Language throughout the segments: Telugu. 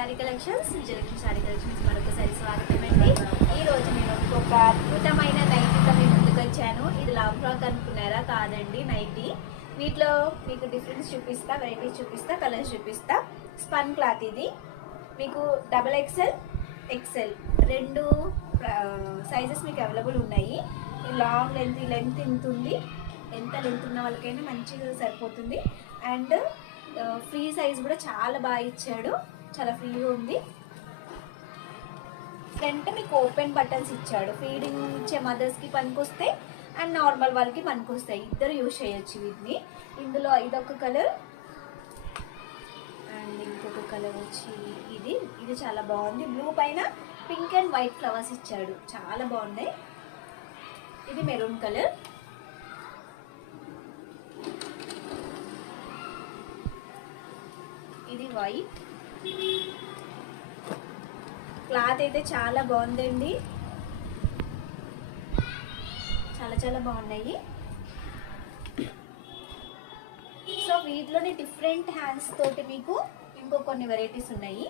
Sorry collections Vijayalakshmi sorry collections మరొకసారి స్వాగతం అండి. ఈ రోజు నేను ఒక అద్భుతమైన నైటీతో మీ ముందుకు వచ్చాను. ఇది లాంగ్ ఫ్రాక్ అనుకున్నారా? కాదండి, నైటీ. వీటిలో మీకు డిఫరెన్స్ చూపిస్తా, వెరైటీస్ చూపిస్తా, కలర్స్ చూపిస్తా. స్పన్ క్లాత్ ఇది. మీకు XXL, XL రెండు సైజెస్ మీకు అవైలబుల్ ఉన్నాయి. లాంగ్ లెంత్, ఈ లెంత్ ఎంత ఉంది, ఎంత లెంత్ ఉన్న వాళ్ళకైనా మంచిగా సరిపోతుంది. అండ్ ఫ్రీ సైజ్ కూడా చాలా బాగా ఇచ్చాడు, చాలా ఫ్రీగా ఉంది. ఫ్రంట్ మీకు ఓపెన్ బటన్స్ ఇచ్చాడు. ఫీడింగ్ ఇచ్చే మదర్స్కి పనికొస్తాయి అండ్ నార్మల్ వాళ్ళకి పనికొస్తాయి. ఇద్దరు యూజ్ చేయొచ్చు వీటిని. ఇందులో ఇదొక కలర్ అండ్ ఇంకొక కలర్ వచ్చి ఇది చాలా బాగుంది. బ్లూ పైన పింక్ అండ్ వైట్ ఫ్లవర్స్ ఇచ్చాడు, చాలా బాగున్నాయి. ఇది మెరూన్ కలర్. ఇది వైట్. క్లాత్ అయితే చాలా బాగుందండి, చాలా బాగున్నాయి. సో వీటిలోని డిఫరెంట్ హ్యాండ్స్ తోటి మీకు ఇంకో కొన్ని వెరైటీస్ ఉన్నాయి.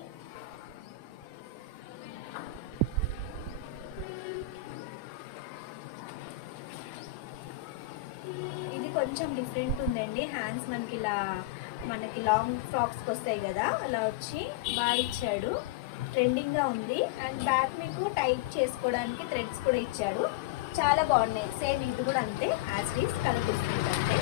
ఇది కొంచెం డిఫరెంట్ ఉందండి. హ్యాండ్స్ మనకి లాంగ్ ఫ్రాక్స్కి వస్తాయి కదా, అలా వచ్చి బాగా ఇచ్చాడు. ట్రెండింగ్గా ఉంది. అండ్ బ్యాక్ మీకు టైట్ చేసుకోవడానికి థ్రెడ్స్ కూడా ఇచ్చాడు, చాలా బాగున్నాయి. సేమ్ ఇది కూడా అంతే, as it is, colour different అంతే.